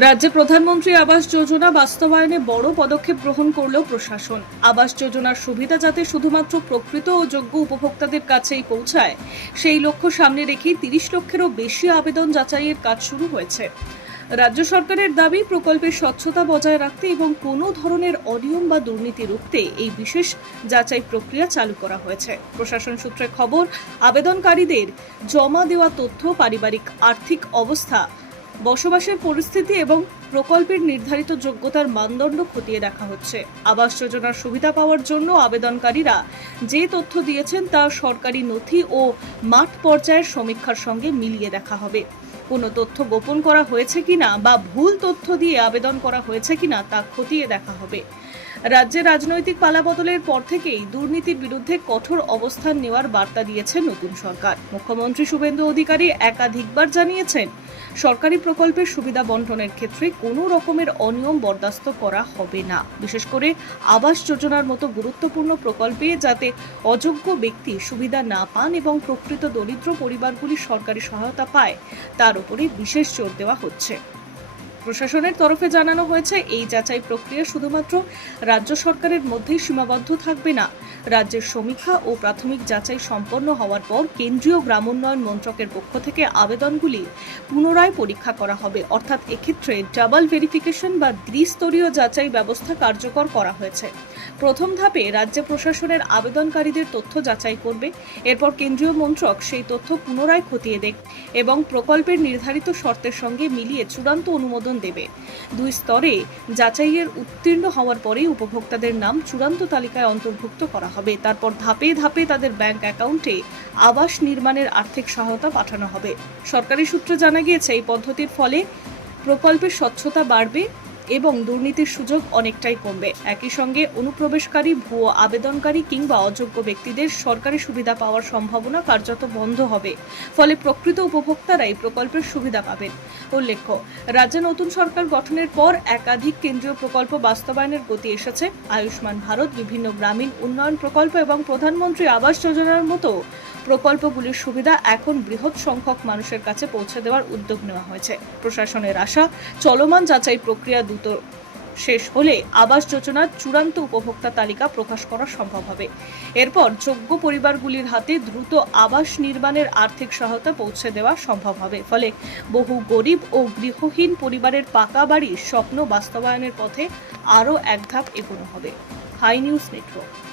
রাজ্যে প্রধানমন্ত্রী আবাস যোজনা বাস্তবায়নে বড় পদক্ষেপ গ্রহণ করল প্রশাসন। আবাস যোজনার সুবিধা যাতে শুধুমাত্র প্রকৃত ও যোগ্য উপভোক্তাদের কাছেই পৌঁছায়, সেই লক্ষ্য সামনে রেখে ৩০ লক্ষেরও বেশি আবেদন যাচাইয়ের কাজ শুরু হয়েছে। রাজ্য সরকারের দাবি, প্রকল্পের স্বচ্ছতা বজায় রাখতে এবং কোনো ধরনের অনিয়ম বা দুর্নীতি রুখতে এই বিশেষ যাচাই প্রক্রিয়া চালু করা হয়েছে। প্রশাসন সূত্রে খবর, আবেদনকারীদের জমা দেওয়া তথ্য, পারিবারিক আর্থিক অবস্থা, বসবাসের পরিস্থিতি এবং প্রকল্পের নির্ধারিত যোগ্যতার মানদণ্ড খতিয়ে দেখা হচ্ছে। আবাস যোজনার সুবিধা পাওয়ার জন্য আবেদনকারীরা যে তথ্য দিয়েছেন তা সরকারি নথি ও মাঠ পর্যায়ের সমীক্ষার সঙ্গে মিলিয়ে দেখা হবে। কোনো তথ্য গোপন করা হয়েছে কিনা বা ভুল তথ্য দিয়ে আবেদন করা হয়েছে কিনা তা খতিয়ে দেখা হবে। রাজ্যে রাজনৈতিক পালাবদলের পর থেকেই দুর্নীতির বিরুদ্ধে কঠোর অবস্থান নেওয়ার বার্তা দিয়েছে নতুন সরকার। মুখ্যমন্ত্রী শুভেন্দু অধিকারী একাধিকবার জানিয়েছেন, সরকারি প্রকল্পের সুবিধা বন্টনের ক্ষেত্রে কোনো রকমের অনিয়ম বরদাস্ত করা হবে না। বিশেষ করে আবাস যোজনার মতো গুরুত্বপূর্ণ প্রকল্পে যাতে অযোগ্য ব্যক্তি সুবিধা না পান এবং প্রকৃত দরিদ্র পরিবারগুলি সরকারি সহায়তা পায়, তার উপরে বিশেষ জোর দেওয়া হচ্ছে। প্রশাসনের তরফে জানানো হয়েছে, এই যাচাই প্রক্রিয়া শুধুমাত্র রাজ্য সরকারের মধ্যেই সীমাবদ্ধ থাকবে না। রাজ্যের সমীক্ষা ও প্রাথমিক যাচাই সম্পন্ন হওয়ার পর কেন্দ্রীয় গ্রামোন্নয়ন মন্ত্রকের পক্ষ থেকে আবেদনগুলি পুনরায় পরীক্ষা করা হবে। অর্থাৎ এক্ষেত্রে ডাবল ভেরিফিকেশন বা দ্বিস্তরীয় যাচাই ব্যবস্থা কার্যকর করা হয়েছে। প্রথম ধাপে রাজ্য প্রশাসনের আবেদনকারীদের তথ্য যাচাই করবে। এরপর কেন্দ্রীয় মন্ত্রক সেই তথ্য পুনরায় খতিয়ে দেখবে এবং প্রকল্পের নির্ধারিত শর্তের সঙ্গে মিলিয়ে চূড়ান্ত অনুমোদন দেবে। দুই স্তরে যাচাইয়ের উত্তীর্ণ হওয়ার পরেই উপভোক্তাদের নাম চূড়ান্ত তালিকায় অন্তর্ভুক্ত করা হবে। তারপর ধাপে ধাপে তাদের ব্যাংক অ্যাকাউন্টে আবাস নির্মাণের আর্থিক সহায়তা পাঠানো হবে। সরকারি সূত্রে জানা গিয়েছে, এই পদ্ধতির ফলে প্রকল্পের স্বচ্ছতা বাড়বে এবং দুর্নীতির সুযোগ অনেকটাই কমবে। একই সঙ্গে অনুপ্রবেশকারী, ভুয়ো আবেদনকারী কিংবা অযোগ্য ব্যক্তিদের সরকারি সুবিধা পাওয়ার সম্ভাবনা কার্যত বন্ধ হবে। ফলে প্রকৃত উপভোক্তারাই প্রকল্পের সুবিধা পাবেন। উল্লেখ্য, রাজ্যে নতুন সরকার গঠনের পর একাধিক কেন্দ্রীয় প্রকল্প বাস্তবায়নের গতি এসেছে। আয়ুষ্মান ভারত, বিভিন্ন গ্রামীণ উন্নয়ন প্রকল্প এবং প্রধানমন্ত্রী আবাস যোজনার মতো প্রকল্পগুলির সুবিধা এখন বৃহৎ সংখ্যক মানুষের কাছে পৌঁছে দেওয়ার উদ্যোগ নেওয়া হয়েছে। প্রশাসনের আশা, চলমান যাচাই প্রক্রিয়া দ্রুত শেষ হলে আবাস যোজনার চূড়ান্ত উপভোক্তা তালিকা প্রকাশ করা সম্ভব হবে। এরপর যোগ্য পরিবারগুলির হাতে দ্রুত আবাস নির্মাণের আর্থিক সহায়তা পৌঁছে দেওয়া সম্ভব হবে। ফলে বহু গরিব ও গৃহহীন পরিবারের পাকা বাড়ির স্বপ্ন বাস্তবায়নের পথে আরও এক ধাপ এগোনো হবে। Hi News network.